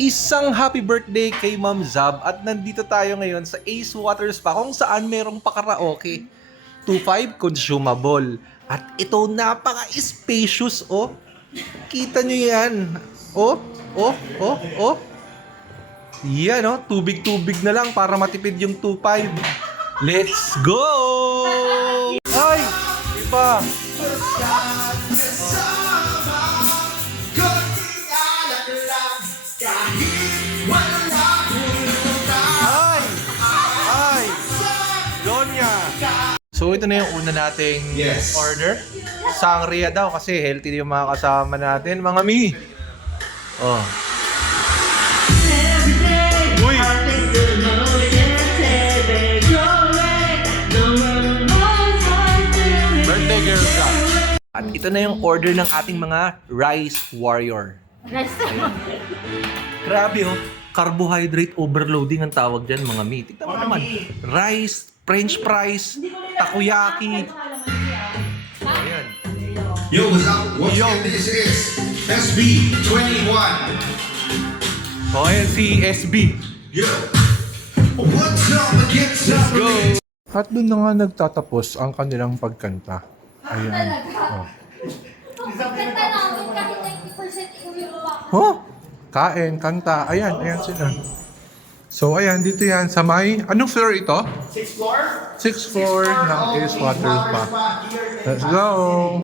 Isang happy birthday kay Ma'am Zab at nandito tayo ngayon sa Ace Water Spa kung saan merong pakaraoke. 2.5 consumable. At ito napaka-spacious oh. Kita nyo yan. Oh. Yan oh, tubig-tubig na lang para matipid yung 2.5. Let's go! Ay! Iba! So ito na yung una nating order. Sangria daw kasi healthy yung mga kasama natin, mga mi. Oh. Uy! Birthday girl ka. At ito na yung order ng ating mga rice warrior. Ayan. Grabe oh. Carbohydrate overloading ang tawag dyan, mga mi. Tignan mo naman. Rice, french fries, takoyaki. Ayan. Yo, what's up? Once again, this is SB21. O, ayan si SB. Yo, what's up? Let's Go! At doon na nga nagtatapos ang kanilang pagkanta. Ayan. Oh. Kanta namin kahit 90% ikaw yung baka. Oh! Kain, kanta. Ayan sila. So, ayan, dito yan sa may... Anong floor ito? 6th floor? 6th floor ng Ace Water Spa. Let's go!